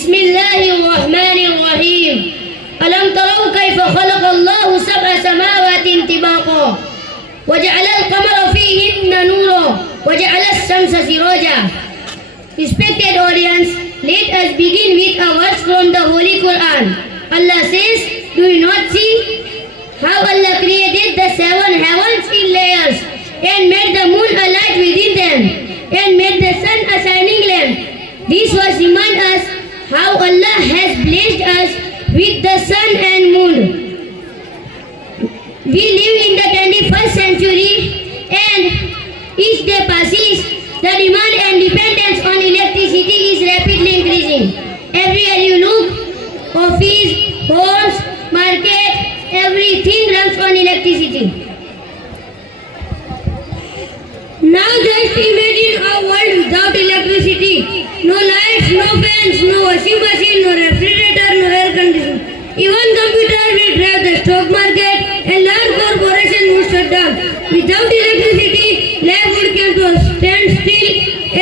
بسم الله الرحمن الرحيم ألم تروا كيف خلق الله سبع سماوات طباقا وجعل القمر فيهن نورا وجعل الشمس سراجا. Respected audience, let us begin with a verse from the Holy Quran. Allah says, do you not see how Allah created the seven heavens in layers and made the moon a light within them and made the sun a shining lamp? This was remind us how Allah has blessed us with the sun and moon. We live in the 21st century and each day passes, the demand and dependence on electricity is rapidly increasing. Everywhere you look, office, homes, market, everything runs on electricity. Now just imagine a world without electricity. No lights, no fans, no washing machine, no refrigerator, no air conditioner. Even computer will drive the stock market and large corporations would shut down. Without electricity, life would come to a standstill.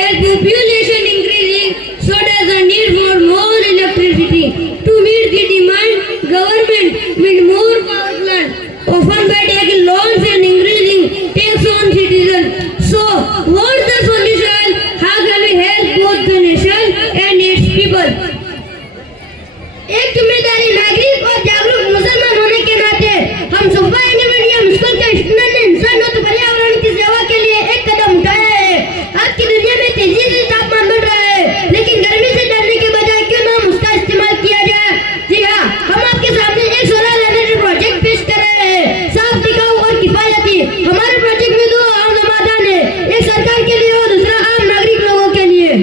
As population increasing, so does the need for more electricity. To meet the demand, government will more power plants, often by taking loans and increasing tax on citizens. So, what's the solution? How can we help both the nation and its people? एक जिम्मेदारी नागरिक और जागरूक मुसलमान होने के नाते हम सुबह इंडिविजुअल स्कूल के स्टूडेंट ने इंसान और पर्यावरण की सेवा के लिए एक कदम उठाया है। आज की दुनिया में तेजी से तापमान बढ़ रहा है, लेकिन गर्मी से डरने के बजाय क्यों ना हम उसका इस्तेमाल किया जाए। जी हाँ, हम आपके सामने एक सोलर एनर्जी प्रोजेक्ट पेश कर रहे हैं, साफ, टिकाऊ और किफायती। हमारे प्रोजेक्ट में दो आम समाधान है, एक सरकार के लिए और दूसरा आम नागरिक लोगों के लिए।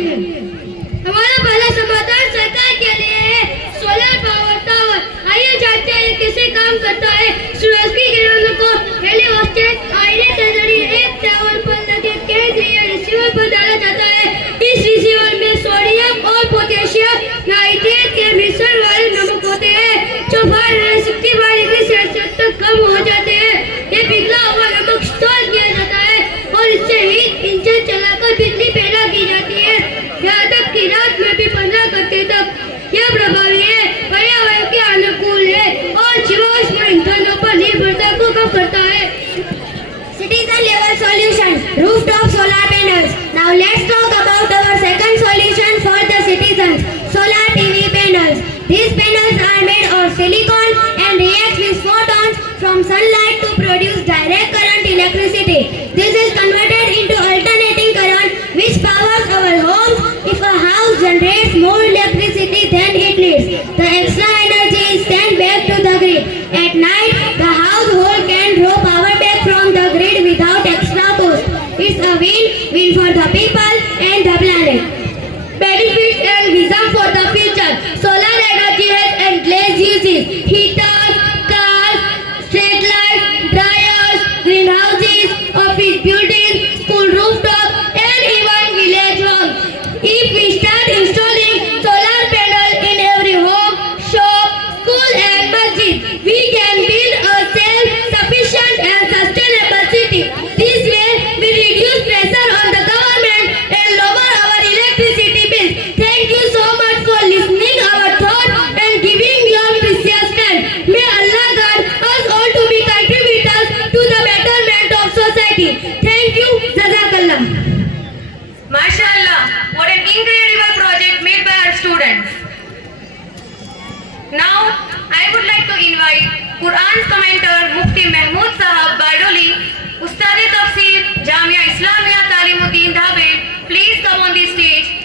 हमारा पहला समाधान सरकार के लिए है, सोलर पावर टावर। आइए जानते हैं कैसे काम करता है। सूरज की किरणों को हेलियोस्टेट आईने के जरिए एक टावर पर लगे केंद्रीय रिसीवर पर डाला जाता है। इस रिसीवर में सोडियम और पोटेशियम नाइट्रेट के मिश्रण वाले नमक होते हैं जो 65 डिग्री सेल्सियस तक कम हो जाते हैं। ये पिघला हुआ नमक स्टोर किया जाता है और इससे हीट इंजन चलाकर बिजली पैदा की जाती है, यहाँ तक कि रात में भी 15 घंटे तक। यह प्रभावी है, पर्यावरण के अनुकूल है और जीवाश्म ईंधनों पर निर्भरता को कम करता है। Citizen level solution, rooftop solar panels. Now let's talk about our second solution for the citizens, solar PV panels. These panels are made of silicon and react with photons from sunlight to produce direct current electricity. This is converted into alternating current which powers our homes. If a house generates more electricity than it needs, the extra energy is sent back to the grid. At night, the household can draw power back from the grid without extra cost. It's a win-win for the people and the planet. Benefits and vision for the future. Solar energy has endless uses. Heaters, cars, street lights, dryers, greenhouses, office buildings, school rooftops, and even village homes. If we start installing solar panels in every home, shop, school and masjid, we can build a self-sufficient and sustainable city. This way, we reduce pressure on the government and lower our electricity bills. Thank you so much for listening our thoughts and giving your precious time. May Allah guide us all to be contributors to the betterment of society. Thank you. Jazakallah. MashaAllah, what an incredible project made by our students. Now, I would like to invite Quran's commentator Mufti Mahmood Sahab Bardoli